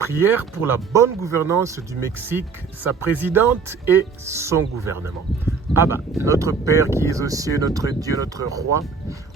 Prière pour la bonne gouvernance du Mexique, sa présidente et son gouvernement. Abba, notre Père qui es aux cieux, notre Dieu, notre Roi,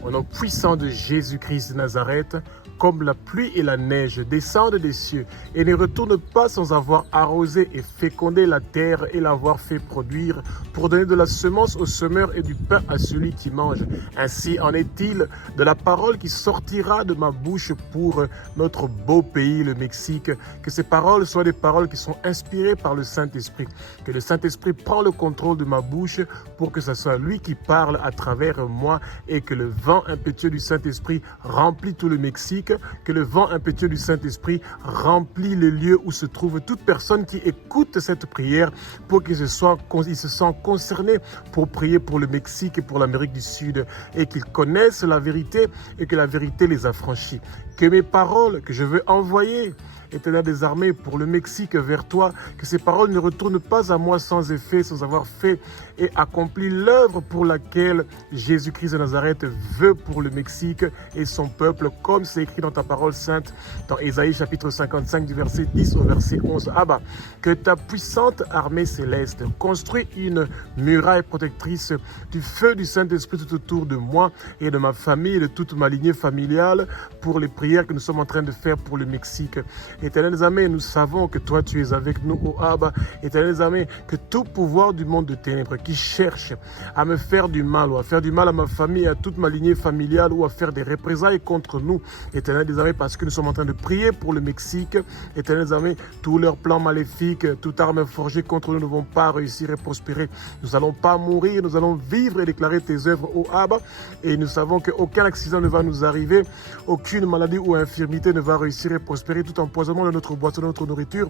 au nom puissant de Jésus-Christ de Nazareth, comme la pluie et la neige descendent des cieux et ne retournent pas sans avoir arrosé et fécondé la terre et l'avoir fait produire pour donner de la semence au semeur et du pain à celui qui mange. Ainsi en est-il de la parole qui sortira de ma bouche pour notre beau pays, le Mexique. Que ces paroles soient des paroles qui sont inspirées par le Saint-Esprit. Que le Saint-Esprit prend le contrôle de ma bouche pour que ce soit lui qui parle à travers moi et que le vent impétueux du Saint-Esprit remplit tout le Mexique. Que le vent impétueux du Saint-Esprit remplit les lieux où se trouve toute personne qui écoute cette prière pour qu'ils se sentent concernés pour prier pour le Mexique et pour l'Amérique du Sud et qu'ils connaissent la vérité et que la vérité les affranchit. Que mes paroles que je veux envoyer, Éternel des armées, pour le Mexique vers toi, que ces paroles ne retournent pas à moi sans effet, sans avoir fait et accompli l'œuvre pour laquelle Jésus-Christ de Nazareth veut pour le Mexique et son peuple, comme c'est écrit dans ta parole sainte, dans Ésaïe chapitre 55 du verset 10 au verset 11. Abba, que ta puissante armée céleste construit une muraille protectrice du feu du Saint-Esprit tout autour de moi et de ma famille et de toute ma lignée familiale pour les prières que nous sommes en train de faire pour le Mexique. Éternel Amé, nous savons que toi tu es avec nous, ô Abba. Éternel Amé, que tout pouvoir du monde de ténèbres qui cherche à me faire du mal ou à faire du mal à ma famille, à toute ma lignée familiale ou à faire des représailles contre nous, Éternel Amé, parce que nous sommes en train de prier pour le Mexique. Éternel Amé, tous leurs plans maléfiques, toute arme forgée contre nous ne vont pas réussir et prospérer. Nous n'allons pas mourir, nous allons vivre et déclarer tes œuvres, ô Abba. Et nous savons qu'aucun accident ne va nous arriver, aucune maladie ou infirmité ne va réussir et prospérer, tout empoisonnement de notre boisson, de notre nourriture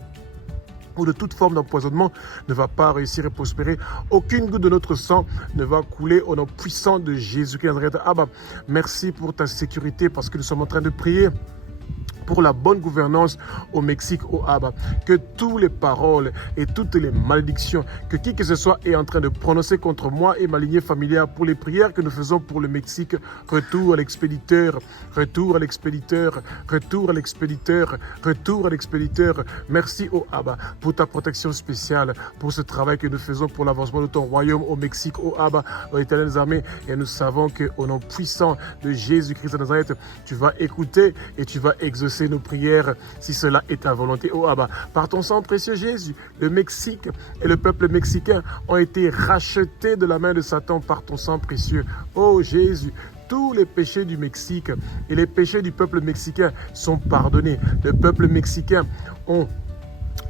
ou de toute forme d'empoisonnement ne va pas réussir et prospérer. Aucune goutte de notre sang ne va couler au nom puissant de Jésus-Christ. Abba, merci pour ta sécurité parce que nous sommes en train de prier pour la bonne gouvernance au Mexique, au Abba. Que toutes les paroles et toutes les malédictions que qui que ce soit est en train de prononcer contre moi et ma lignée familiale pour les prières que nous faisons pour le Mexique, retour à l'expéditeur, retour à l'expéditeur, retour à l'expéditeur, retour à l'expéditeur. Merci au Abba pour ta protection spéciale, pour ce travail que nous faisons pour l'avancement de ton royaume au Mexique, au Abba, aux éternelles armées. Et nous savons qu'au nom puissant de Jésus-Christ de Nazareth, tu vas écouter et tu vas exaucer nos prières si cela est ta volonté. Oh Abba, par ton sang précieux Jésus, le Mexique et le peuple mexicain ont été rachetés de la main de Satan par ton sang précieux. Oh Jésus, tous les péchés du Mexique et les péchés du peuple mexicain sont pardonnés. Le peuple mexicain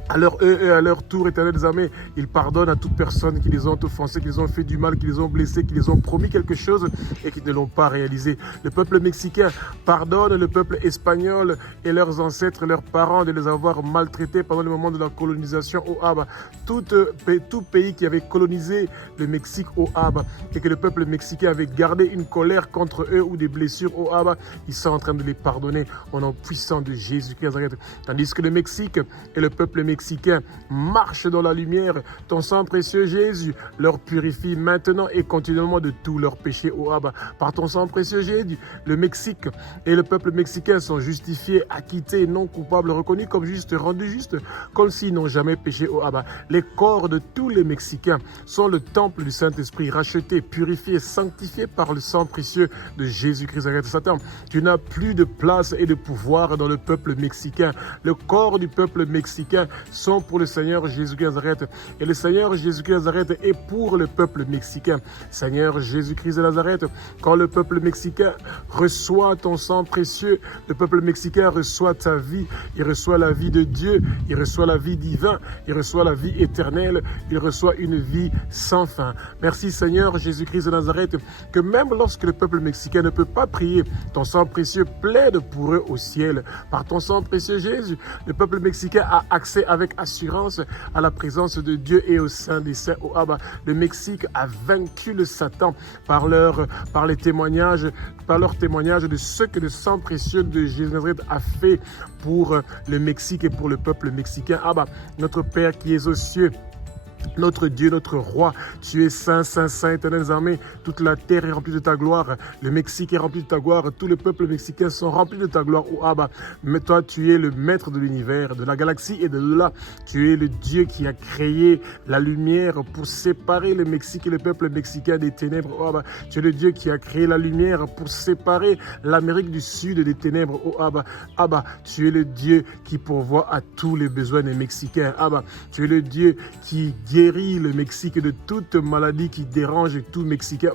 à leur tour, éternel des armées, ils pardonnent à toute personne qui les ont offensés, qui les ont fait du mal, qui les ont blessés, qui les ont promis quelque chose et qui ne l'ont pas réalisé. Le peuple mexicain pardonne le peuple espagnol et leurs ancêtres, leurs parents de les avoir maltraités pendant le moment de la colonisation au Abba. Tout pays qui avait colonisé le Mexique au Abba et que le peuple mexicain avait gardé une colère contre eux ou des blessures au Abba, ils sont en train de les pardonner au nom puissant de Jésus-Christ. Tandis que le Mexique et le peuple mexicain marchent dans la lumière. Ton sang précieux Jésus leur purifie maintenant et continuellement de tous leurs péchés au Abba. Par ton sang précieux Jésus, le Mexique et le peuple mexicain sont justifiés, acquittés, non coupables, reconnus comme justes, rendus justes, comme s'ils n'ont jamais péché au Abba. Les corps de tous les Mexicains sont le temple du Saint-Esprit, rachetés, purifiés, sanctifiés par le sang précieux de Jésus-Christ. Satan, tu n'as plus de place et de pouvoir dans le peuple mexicain. Le corps du peuple mexicain sont pour le Seigneur Jésus-Christ de Nazareth. Et le Seigneur Jésus-Christ de Nazareth est pour le peuple mexicain. Seigneur Jésus-Christ de Nazareth, quand le peuple mexicain reçoit ton sang précieux, le peuple mexicain reçoit ta vie. Il reçoit la vie de Dieu, il reçoit la vie divine, il reçoit la vie éternelle, il reçoit une vie sans fin. Merci Seigneur Jésus-Christ de Nazareth, que même lorsque le peuple mexicain ne peut pas prier, ton sang précieux plaide pour eux au ciel. Par ton sang précieux Jésus, le peuple mexicain a accès avec assurance à la présence de Dieu et au sein des saints. Oh Abba, le Mexique a vaincu le Satan par leurs témoignages de ce que le sang précieux de Jésus a fait pour le Mexique et pour le peuple mexicain. Abba, notre Père qui es aux cieux, Notre Dieu, notre roi, tu es saint, saint, saint, éternel des armées. Toute la terre est remplie de ta gloire. Le Mexique est rempli de ta gloire. Tous les peuples mexicains sont remplis de ta gloire, oh Abba. Mais toi, tu es le maître de l'univers, de la galaxie et de là. Tu es le Dieu qui a créé la lumière pour séparer le Mexique et le peuple mexicain des ténèbres, oh Abba. Tu es le Dieu qui a créé la lumière pour séparer l'Amérique du Sud des ténèbres, oh Abba. Abba, tu es le Dieu qui pourvoit à tous les besoins des Mexicains. Abba, tu es le Dieu qui guérit le Mexique de toute maladie qui dérange tout Mexicain.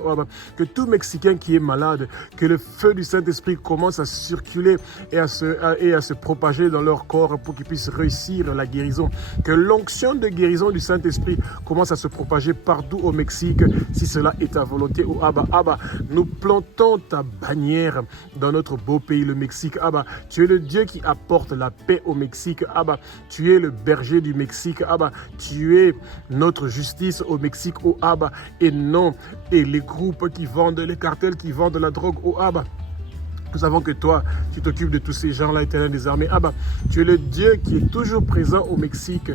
Que tout Mexicain qui est malade, que le feu du Saint-Esprit commence à circuler et à se propager dans leur corps pour qu'ils puissent réussir la guérison. Que l'onction de guérison du Saint-Esprit commence à se propager partout au Mexique, si cela est ta volonté. Oh Abba, Abba, nous plantons ta bannière dans notre beau pays, le Mexique. Abba, tu es le Dieu qui apporte la paix au Mexique. Abba, tu es le berger du Mexique. Abba, tu es notre justice au Mexique, oh Abba, et non, et les groupes qui vendent, les cartels qui vendent la drogue, oh Abba. Nous savons que toi, tu t'occupes de tous ces gens-là, éternel des armées. Abba, tu es le Dieu qui est toujours présent au Mexique.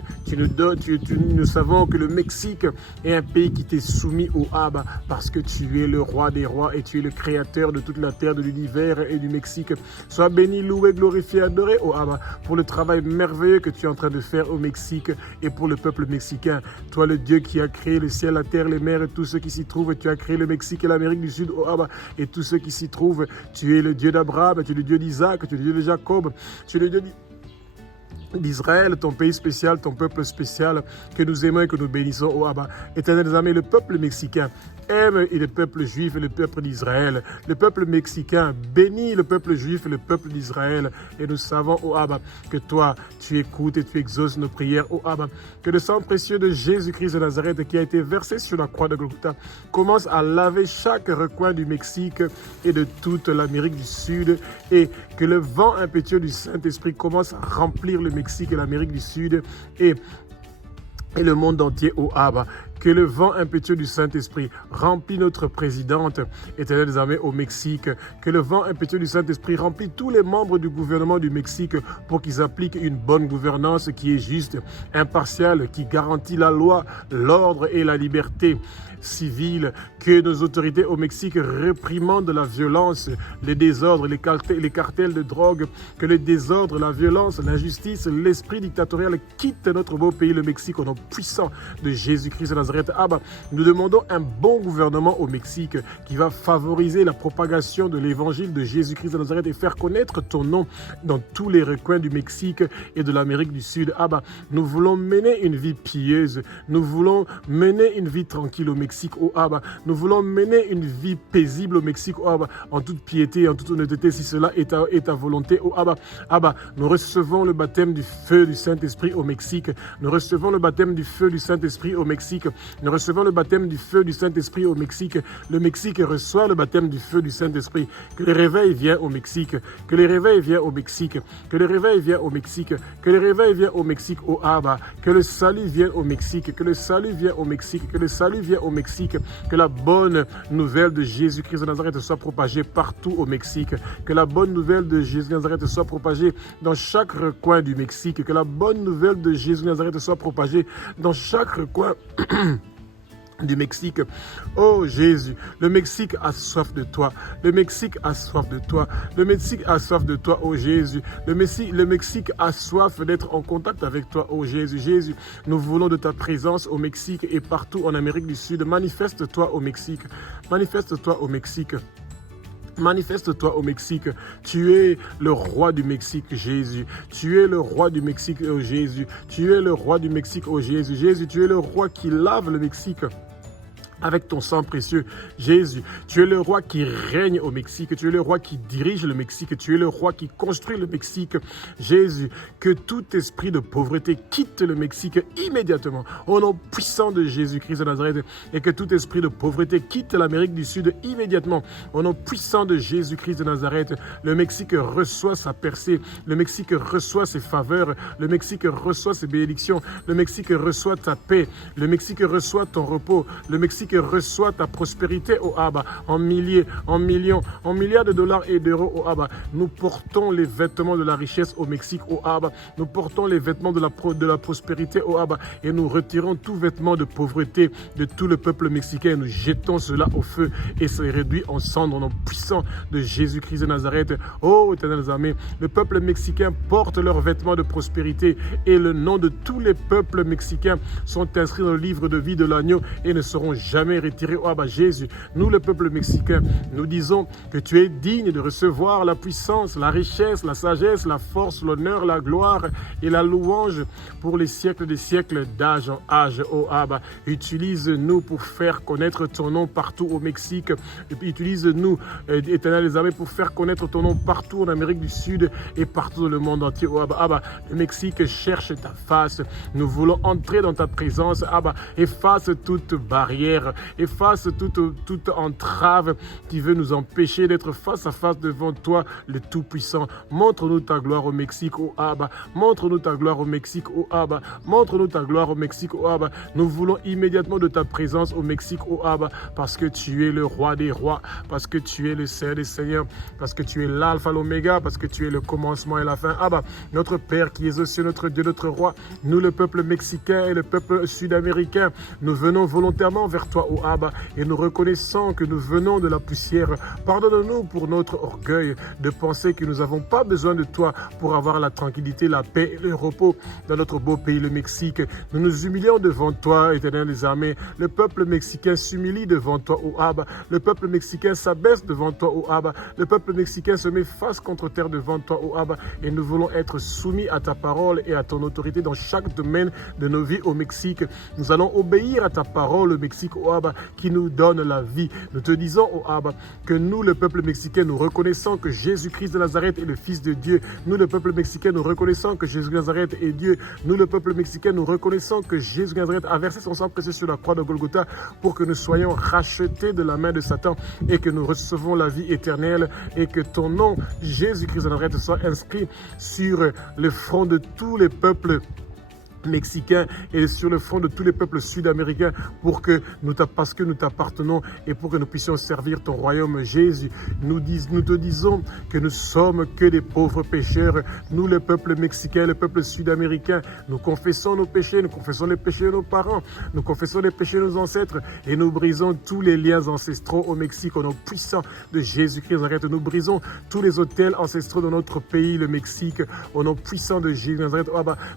Nous savons que le Mexique est un pays qui t'est soumis au Abba parce que tu es le roi des rois et tu es le créateur de toute la terre, de l'univers et du Mexique. Sois béni, loué, glorifié, adoré, oh Abba, pour le travail merveilleux que tu es en train de faire au Mexique et pour le peuple mexicain. Toi, le Dieu qui a créé le ciel, la terre, les mers et tous ceux qui s'y trouvent. Tu as créé le Mexique et l'Amérique du Sud, oh Abba, et tous ceux qui s'y trouvent. Tu es le Dieu d'Abraham, tu es le Dieu d'Isaac, tu es le Dieu de Jacob, tu es le Dieu d'Israël, ton pays spécial, ton peuple spécial, que nous aimons et que nous bénissons, oh Abba. Éternel des armées, le peuple mexicain aime et le peuple juif et le peuple d'Israël. Le peuple mexicain bénit le peuple juif et le peuple d'Israël. Et nous savons, oh Abba, que toi, tu écoutes et tu exauces nos prières, oh Abba. Que le sang précieux de Jésus-Christ de Nazareth qui a été versé sur la croix de Golgotha commence à laver chaque recoin du Mexique et de toute l'Amérique du Sud et que le vent impétueux du Saint-Esprit commence à remplir le Mexique et l'Amérique du Sud et le monde entier, oh Abba. Que le vent impétueux du Saint-Esprit remplit notre présidente, éternelle des armées au Mexique. Que le vent impétueux du Saint-Esprit remplit tous les membres du gouvernement du Mexique pour qu'ils appliquent une bonne gouvernance qui est juste, impartiale, qui garantit la loi, l'ordre et la liberté civile. Que nos autorités au Mexique réprimandent la violence, les désordres, les cartels de drogue. Que le désordre, la violence, l'injustice, l'esprit dictatorial quittent notre beau pays, le Mexique, au nom puissant de Jésus-Christ de Nazareth. Abba, nous demandons un bon gouvernement au Mexique qui va favoriser la propagation de l'évangile de Jésus-Christ de Nazareth et faire connaître ton nom dans tous les recoins du Mexique et de l'Amérique du Sud. Abba, nous voulons mener une vie pieuse. Nous voulons mener une vie tranquille au Mexique, oh Abba. Nous voulons mener une vie paisible au Mexique, oh Abba, en toute piété, en toute honnêteté, si cela est ta volonté, oh Abba. Abba, nous recevons le baptême du feu du Saint-Esprit au Mexique. Nous recevons le baptême du feu du Saint-Esprit au Mexique. Nous recevons le baptême du feu du Saint-Esprit au Mexique. Le Mexique reçoit le baptême du feu du Saint-Esprit. Que le réveil vienne au Mexique. Que le réveil vienne au Mexique. Que le réveil vienne au Mexique. Que le réveil vienne au Mexique, oh Abba. Que le salut vienne au Mexique. Que le salut vienne au Mexique. Que le salut vienne au Mexique. Que la bonne nouvelle de Jésus-Christ de Nazareth soit propagée partout au Mexique. Que la bonne nouvelle de Jésus de Nazareth soit propagée dans chaque recoin du Mexique. Que la bonne nouvelle de Jésus de Nazareth soit propagée dans chaque recoin du Mexique. Oh Jésus, le Mexique a soif de toi. Le Mexique a soif de toi. Le Mexique a soif de toi, oh Jésus. Le Mexique a soif d'être en contact avec toi, oh Jésus. Jésus, nous voulons de ta présence au Mexique et partout en Amérique du Sud. Manifeste-toi au Mexique. Manifeste-toi au Mexique. Manifeste-toi au Mexique. Tu es le roi du Mexique, Jésus. Tu es le roi du Mexique, oh Jésus. Tu es le roi du Mexique, oh Jésus. Jésus, tu es le roi qui lave le Mexique avec ton sang précieux. Jésus, tu es le roi qui règne au Mexique. Tu es le roi qui dirige le Mexique. Tu es le roi qui construit le Mexique. Jésus, que tout esprit de pauvreté quitte le Mexique immédiatement au nom puissant de Jésus-Christ de Nazareth et que tout esprit de pauvreté quitte l'Amérique du Sud immédiatement au nom puissant de Jésus-Christ de Nazareth. Le Mexique reçoit sa percée. Le Mexique reçoit ses faveurs. Le Mexique reçoit ses bénédictions. Le Mexique reçoit ta paix. Le Mexique reçoit ton repos. Le Mexique Mexique reçoit ta prospérité, oh Abba, en milliers, en millions, en milliards de dollars et d'euros, oh Abba. Nous portons les vêtements de la richesse au Mexique, oh Abba. Nous portons les vêtements de la prospérité, oh Abba. Et nous retirons tout vêtement de pauvreté de tout le peuple mexicain. Nous jetons cela au feu et c'est réduit en cendres au nom puissant de Jésus-Christ de Nazareth. Oh, éternels armées, le peuple mexicain porte leurs vêtements de prospérité et le nom de tous les peuples mexicains sont inscrits dans le livre de vie de l'agneau et ne seront jamais retirés. Oh, Abba Jésus, nous, le peuple mexicain, nous disons que tu es digne de recevoir la puissance, la richesse, la sagesse, la force, l'honneur, la gloire et la louange pour les siècles des siècles, d'âge en âge. Oh Abba, utilise-nous pour faire connaître ton nom partout au Mexique. Utilise-nous, éternel des armées, pour faire connaître ton nom partout en Amérique du Sud et partout dans le monde entier. Oh Abba, Abba, le Mexique cherche ta face. Nous voulons entrer dans ta présence. Abba, efface toute barrière, efface toute entrave qui veut nous empêcher d'être face à face devant toi, le Tout-Puissant. Montre-nous ta gloire au Mexique, oh Abba. Montre-nous ta gloire au Mexique, oh Abba. Montre-nous ta gloire au Mexique, oh Abba. Nous voulons immédiatement de ta présence au Mexique, oh Abba, parce que tu es le roi des rois, parce que tu es le Seigneur des seigneurs, parce que tu es l'alpha, l'oméga, parce que tu es le commencement et la fin. Abba, notre Père qui es aux cieux, notre Dieu, notre roi, nous, le peuple mexicain et le peuple sud-américain, nous venons volontairement vers toi, oh Abba, et nous reconnaissons que nous venons de la poussière. Pardonne-nous pour notre orgueil de penser que nous n'avons pas besoin de toi pour avoir la tranquillité, la paix et le repos dans notre beau pays, le Mexique. Nous nous humilions devant toi, éternel des armées. Le peuple mexicain s'humilie devant toi, oh Abba. Le peuple mexicain s'abaisse devant toi, oh Abba. Le peuple mexicain se met face contre terre devant toi, oh Abba. Et nous voulons être soumis à ta parole et à ton autorité dans chaque domaine de nos vies au Mexique. Nous allons obéir à ta parole, le Mexique, oh Abba, qui nous donne la vie. Nous te disons, oh Abba, que nous, le peuple mexicain, nous reconnaissons que Jésus-Christ de Nazareth est le Fils de Dieu. Nous, le peuple mexicain, nous reconnaissons que Jésus de Nazareth est Dieu. Nous, le peuple mexicain, nous reconnaissons que Jésus de Nazareth a versé son sang précieux sur la croix de Golgotha pour que nous soyons rachetés de la main de Satan et que nous recevons la vie éternelle et que ton nom, Jésus-Christ de Nazareth, soit inscrit sur le front de tous les peuples mexicains et sur le front de tous les peuples sud-américains parce que nous t'appartenons et pour que nous puissions servir ton royaume. Jésus, nous te disons que nous sommes que des pauvres pécheurs. Nous, le peuple mexicain, le peuple sud-américain, nous confessons nos péchés, nous confessons les péchés de nos parents, nous confessons les péchés de nos ancêtres et nous brisons tous les liens ancestraux au Mexique au nom puissant de Jésus-Christ. Nous brisons tous les autels ancestraux de notre pays, le Mexique, au nom puissant de Jésus.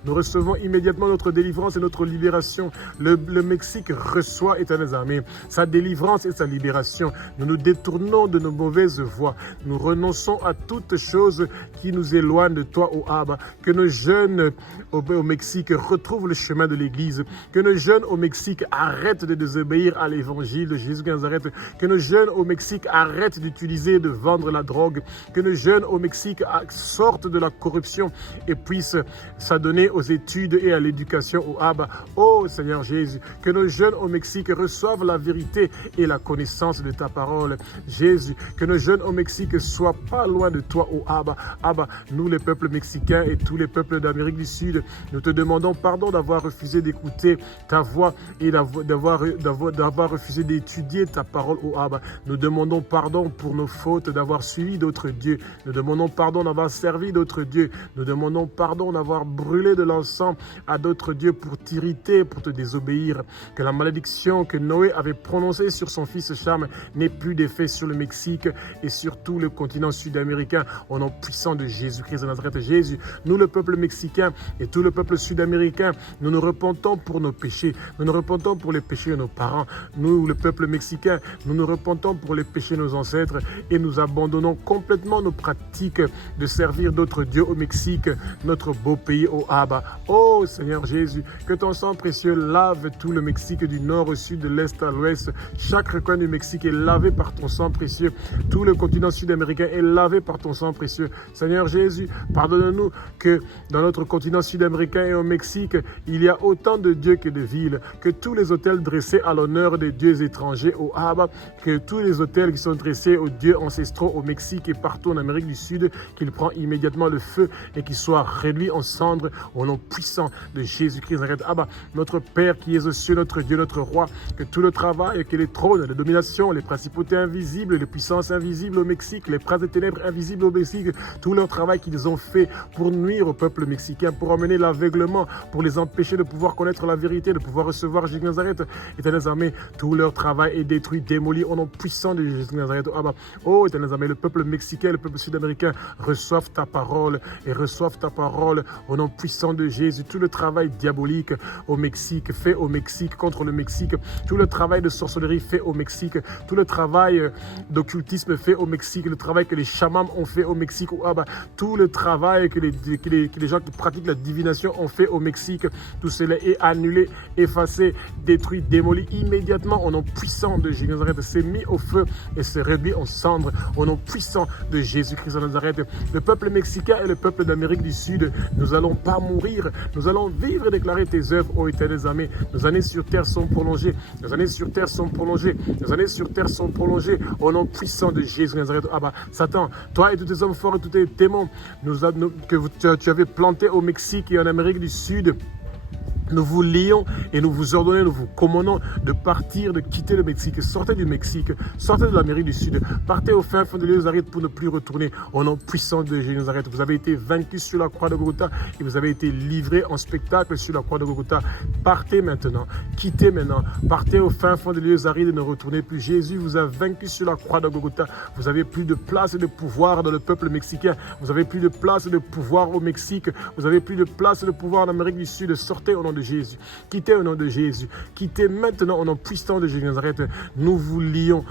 Nous recevons immédiatement notre délivrance et notre libération. Le Mexique reçoit, éternelles armées, sa délivrance et sa libération. Nous nous détournons de nos mauvaises voies. Nous renonçons à toutes choses qui nous éloignent de toi, ô Abba. Que nos jeunes au Mexique retrouvent le chemin de l'Église. Que nos jeunes au Mexique arrêtent de désobéir à l'évangile de Jésus de Nazareth. Que nos jeunes au Mexique arrêtent d'utiliser et de vendre la drogue. Que nos jeunes au Mexique sortent de la corruption et puissent s'adonner aux études et à l'éducation, au Abba. Oh Seigneur Jésus, que nos jeunes au Mexique reçoivent la vérité et la connaissance de ta parole. Jésus, que nos jeunes au Mexique ne soient pas loin de toi, au Abba. Abba, nous les peuples mexicains et tous les peuples d'Amérique du Sud, nous te demandons pardon d'avoir refusé d'écouter ta voix et d'avoir refusé d'étudier ta parole, au Abba. Nous demandons pardon pour nos fautes d'avoir suivi d'autres dieux. Nous demandons pardon d'avoir servi d'autres dieux. Nous demandons pardon d'avoir brûlé de l'encens à d'autres dieux pour t'irriter, pour te désobéir. Que la malédiction que Noé avait prononcée sur son fils Cham n'ait plus d'effet sur le Mexique et sur tout le continent sud-américain au nom puissant de Jésus-Christ de Nazareth. Jésus, nous le peuple mexicain et tout le peuple sud-américain, nous nous repentons pour nos péchés. Nous nous repentons pour les péchés de nos parents. Nous, le peuple mexicain, nous nous repentons pour les péchés de nos ancêtres et nous abandonnons complètement nos pratiques de servir d'autres dieux au Mexique, notre beau pays, au Abba. Oh Seigneur Jésus, que ton sang précieux lave tout le Mexique du nord au sud, de l'est à l'ouest. Chaque recoin du Mexique est lavé par ton sang précieux. Tout le continent sud-américain est lavé par ton sang précieux. Seigneur Jésus, pardonne-nous que dans notre continent sud-américain et au Mexique, il y a autant de dieux que de villes, que tous les autels dressés à l'honneur des dieux étrangers au Abba, que tous les autels qui sont dressés aux dieux ancestraux au Mexique et partout en Amérique du Sud, qu'ils prennent immédiatement le feu et qu'ils soient réduits en cendres au nom puissant de Jésus-Christ de Nazareth. Abba, notre Père qui es aux cieux, notre Dieu, notre Roi, que tout le travail, que les trônes, les dominations, les principautés invisibles, les puissances invisibles au Mexique, les princes des ténèbres invisibles au Mexique, tout leur travail qu'ils ont fait pour nuire au peuple mexicain, pour emmener l'aveuglement, pour les empêcher de pouvoir connaître la vérité, de pouvoir recevoir Jésus de Nazareth. Éternel armées, tout leur travail est détruit, démoli au nom puissant de Jésus de Nazareth. Abba, oh éternel armées, le peuple mexicain, le peuple sud-américain reçoivent ta parole et reçoivent ta parole au nom puissant de Jésus. Tout le travail diabolique au Mexique, fait au Mexique, contre le Mexique, tout le travail de sorcellerie fait au Mexique, tout le travail d'occultisme fait au Mexique, le travail que les chamans ont fait au Mexique, oh, Abba, tout le travail que les gens qui pratiquent la divination ont fait au Mexique, tout cela est annulé, effacé, détruit, démoli immédiatement au nom puissant de Jésus de Nazareth. C'est mis au feu et c'est réduit en cendres au nom puissant de Jésus-Christ de Nazareth. Le peuple mexicain et le peuple d'Amérique du Sud, nous n'allons pas mourir, nous allons vivre et déclarer tes œuvres, ô éternelles armées. Nos années sur terre sont prolongées, nos années sur terre sont prolongées, nos années sur terre sont prolongées au nom puissant de Jésus de Nazareth. Ah bah, Satan, toi et tous tes hommes forts et tous tes démons que tu avais plantés au Mexique et en Amérique du Sud, nous vous lions et nous vous ordonnons, nous vous commandons de partir, de quitter le Mexique. Sortez du Mexique, sortez de l'Amérique du Sud, partez au fin fond de l'île de Nazareth pour ne plus retourner au nom puissant de Jésus de Nazareth. Vous avez été vaincus sur la croix de Golgotha et vous avez été livrés en spectacle sur la croix de Golgotha. Partez maintenant, quittez maintenant, partez au fin fond de l'île de Nazareth et ne retournez plus. Jésus vous a vaincu sur la croix de Golgotha. Vous n'avez plus de place et de pouvoir dans le peuple mexicain. Vous n'avez plus de place et de pouvoir au Mexique. Vous n'avez plus de place et de pouvoir en Amérique du Sud. Sortez au nom de Jésus. Quittez au nom de Jésus. Quittez maintenant au nom puissant de Jésus de Nazareth. Nous vous lions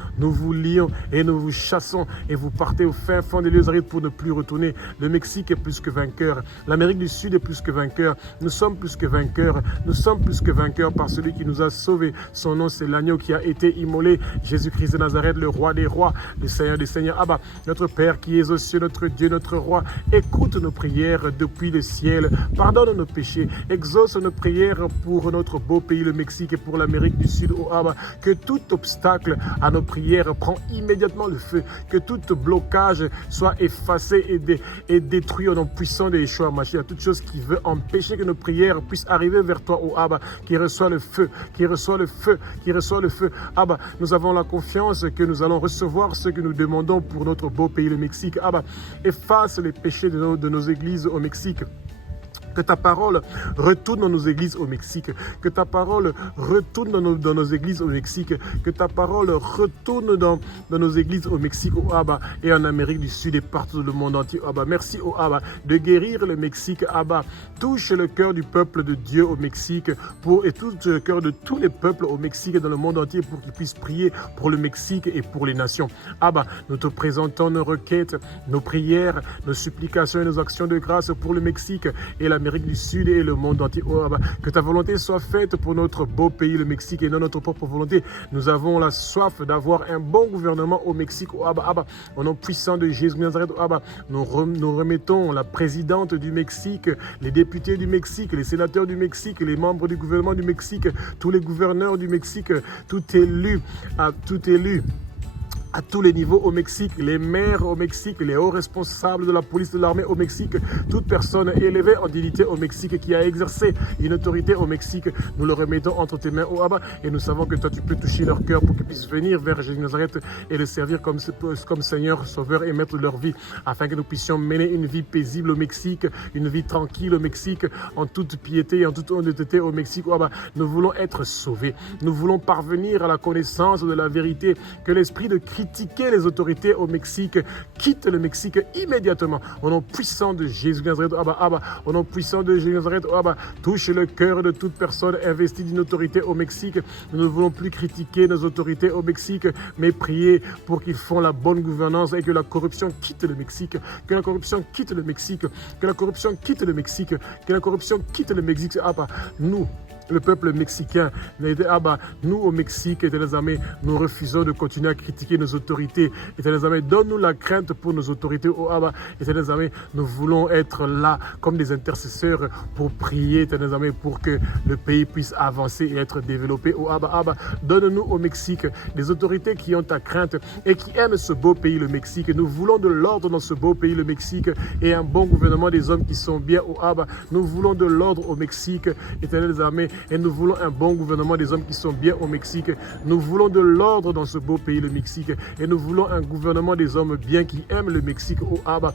et nous vous chassons et vous partez au fin fond de Nazareth pour ne plus retourner. Le Mexique est plus que vainqueur. L'Amérique du Sud est plus que vainqueur. Nous sommes plus que vainqueurs. Nous sommes plus que vainqueurs par celui qui nous a sauvés. Son nom, c'est l'agneau qui a été immolé. Jésus-Christ de Nazareth, le roi des rois, le Seigneur des seigneurs. Abba, notre Père qui es aux cieux, notre Dieu, notre roi, écoute nos prières depuis le ciel. Pardonne nos péchés. Exauce nos prières pour notre beau pays, le Mexique, et pour l'Amérique du Sud, oh Abba, que tout obstacle à nos prières prend immédiatement le feu, que tout blocage soit effacé et détruit au nom puissant de Yeshua Mashiach. Toute chose qui veut empêcher que nos prières puissent arriver vers toi, oh Abba, qui reçoit le feu, qui reçoit le feu, qui reçoit le feu. Abba, nous avons la confiance que nous allons recevoir ce que nous demandons pour notre beau pays, le Mexique. Abba, efface les péchés de nos églises au Mexique. Que ta parole retourne dans nos églises au Mexique. Que ta parole retourne dans nos églises au Mexique. Que ta parole retourne dans nos églises au Mexique, oh Abba, et en Amérique du Sud et partout dans le monde entier, oh Abba. Merci, oh Abba, de guérir le Mexique, Abba. Touche le cœur du peuple de Dieu au Mexique et touche le cœur de tous les peuples au Mexique et dans le monde entier pour qu'ils puissent prier pour le Mexique et pour les nations. Abba, nous te présentons nos requêtes, nos prières, nos supplications et nos actions de grâce pour le Mexique et l'Amérique du Sud et le monde entier. Oh, Abba, que ta volonté soit faite pour notre beau pays, le Mexique, et non notre propre volonté. Nous avons la soif d'avoir un bon gouvernement au Mexique. Oh, Abba, Abba, au nom puissant de Jésus de Nazareth, oh, Abba, nous remettons la présidente du Mexique, les députés du Mexique, les sénateurs du Mexique, les membres du gouvernement du Mexique, tous les gouverneurs du Mexique, tout élu à tous les niveaux au Mexique, les maires au Mexique, les hauts responsables de la police de l'armée au Mexique, toute personne élevée en dignité au Mexique qui a exercé une autorité au Mexique, nous le remettons entre tes mains, oh Abba, et nous savons que toi tu peux toucher leur cœur pour qu'ils puissent venir vers Jésus de Nazareth et le servir comme Seigneur, Sauveur et Maître de leur vie, afin que nous puissions mener une vie paisible au Mexique, une vie tranquille au Mexique, en toute piété et en toute honnêteté au Mexique, oh Abba. Nous voulons être sauvés, nous voulons parvenir à la connaissance de la vérité, que l'esprit de critiquer les autorités au Mexique quitte le Mexique immédiatement. Au nom puissant de Jésus de Nazareth, Abba, Abba, au nom puissant de Jésus de Nazareth, Abba, touche le cœur de toute personne investie d'une autorité au Mexique. Nous ne voulons plus critiquer nos autorités au Mexique, mais prier pour qu'ils font la bonne gouvernance et que la corruption quitte le Mexique, que la corruption quitte le Mexique, que la corruption quitte le Mexique, que la corruption quitte le Mexique. Abba, nous le peuple mexicain. Nous au Mexique, éternels amis, nous refusons de continuer à critiquer nos autorités. Éternels amis, donne-nous la crainte pour nos autorités. Oh Abba, éternels amis, nous voulons être là comme des intercesseurs pour prier, éternels amis, pour que le pays puisse avancer et être développé. Oh Abba, donne-nous au Mexique des autorités qui ont ta crainte et qui aiment ce beau pays, le Mexique. Nous voulons de l'ordre dans ce beau pays, le Mexique, et un bon gouvernement des hommes qui sont bien. Oh Abba, nous voulons de l'ordre au Mexique, éternels amis, et nous voulons un bon gouvernement des hommes qui sont bien au Mexique. Nous voulons de l'ordre dans ce beau pays, le Mexique, et nous voulons un gouvernement des hommes bien qui aiment le Mexique. Oh Abba,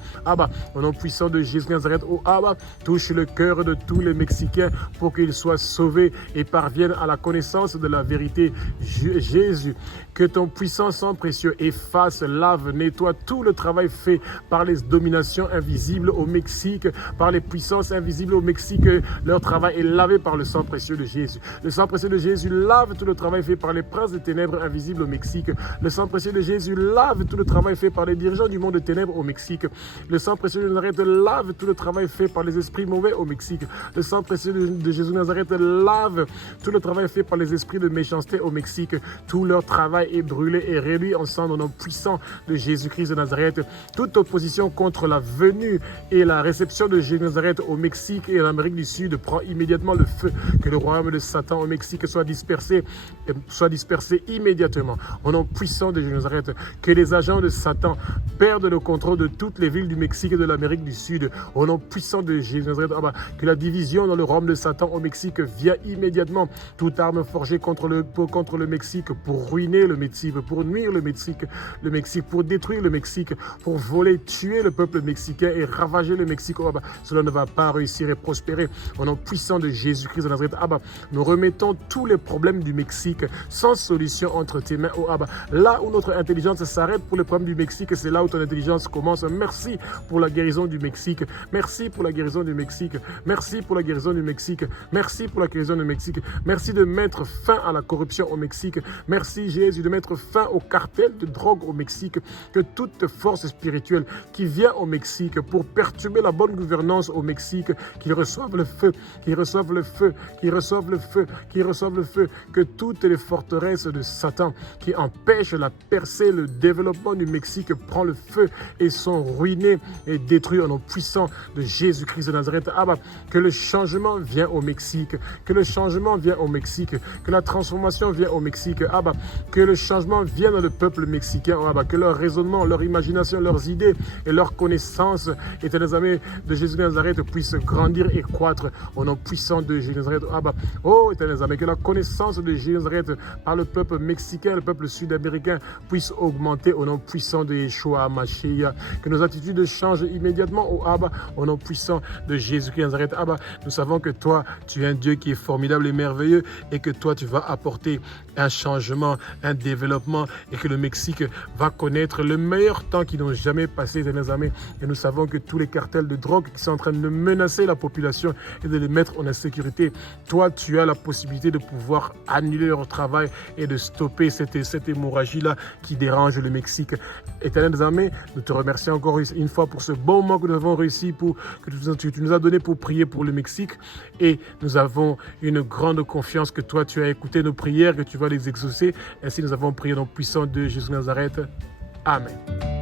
au nom puissant de Jésus Nazareth, oh Abba, touche le cœur de tous les Mexicains pour qu'ils soient sauvés et parviennent à la connaissance de la vérité. Jésus, que ton puissant sang précieux efface, lave, nettoie tout le travail fait par les dominations invisibles au Mexique, par les puissances invisibles au Mexique. Leur travail est lavé par le sang précieux de Jésus. Le sang précieux de Jésus lave tout le travail fait par les princes des ténèbres invisibles au Mexique. Le sang précieux de Jésus lave tout le travail fait par les dirigeants du monde de ténèbres au Mexique. Le sang précieux de Nazareth lave tout le travail fait par les esprits mauvais au Mexique. Le sang précieux de Jésus de Nazareth lave tout le travail fait par les esprits de méchanceté au Mexique. Tout leur travail est brûlé et réduit en sang au nom puissant de Jésus-Christ de Nazareth. Toute opposition contre la venue et la réception de Jésus de Nazareth au Mexique et en Amérique du Sud prend immédiatement le feu. Que le royaume de Satan au Mexique soit dispersé immédiatement au nom puissant de Jésus de Nazareth. Que les agents de Satan perdent le contrôle de toutes les villes du Mexique et de l'Amérique du Sud au nom puissant de Jésus de Nazareth. Que la division dans le royaume de Satan au Mexique vienne immédiatement. Toute arme forgée contre le Mexique pour ruiner le Mexique, pour nuire le Mexique, pour détruire le Mexique, pour voler, tuer le peuple mexicain et ravager le Mexique. Cela ne va pas réussir et prospérer. Au nom puissant de Jésus-Christ de Nazareth, nous remettons tous les problèmes du Mexique sans solution entre tes mains. Là où notre intelligence s'arrête pour les problèmes du Mexique, c'est là où ton intelligence commence. Merci pour la guérison du Mexique. Merci pour la guérison du Mexique. Merci pour la guérison du Mexique. Merci pour la guérison du Mexique. Merci de mettre fin à la corruption au Mexique. Merci Jésus de mettre fin au cartel de drogue au Mexique. Que toute force spirituelle qui vient au Mexique pour perturber la bonne gouvernance au Mexique, qu'ils reçoivent le feu, qu'ils reçoivent le feu, qu'ils reçoivent le feu, qu'ils reçoivent le feu. Que toutes les forteresses de Satan qui empêchent la percée, le développement du Mexique prend le feu et sont ruinés et détruits au nom puissant de Jésus-Christ de Nazareth. Que le changement vienne au Mexique, que le changement vienne au Mexique, que la transformation vienne au Mexique. Que le changement vienne dans le peuple mexicain. Que leur raisonnement, leur imagination, leurs idées et leurs connaissances, éternels amis de Jésus de Nazareth, puissent grandir et croître au nom puissant de Jésus de Nazareth. Éternels amis, que la connaissance de Jésus de Nazareth par le peuple mexicain, le peuple sud-américain puisse augmenter au nom puissant de Yeshua Mashiach. Que nos attitudes changent immédiatement au nom puissant de Jésus-Christ de Nazareth. Nous savons que toi, tu es un Dieu qui est formidable et merveilleux et que toi, tu vas apporter un changement, un développement et que le Mexique va connaître le meilleur temps qu'ils n'ont jamais passé, éternels amis. Et nous savons que tous les cartels de drogue qui sont en train de menacer la population et de les mettre en insécurité, toi, tu as la possibilité de pouvoir annuler leur travail et de stopper cette hémorragie-là qui dérange le Mexique. Éternels amis, nous te remercions encore une fois pour ce bon moment que nous avons réussi, que tu nous as donné pour prier pour le Mexique. Et nous avons une grande confiance que toi, tu as écouté nos prières, que tu vas les exaucer. Ainsi, nous avons prié dans le puissant de Jésus de Nazareth. Amen.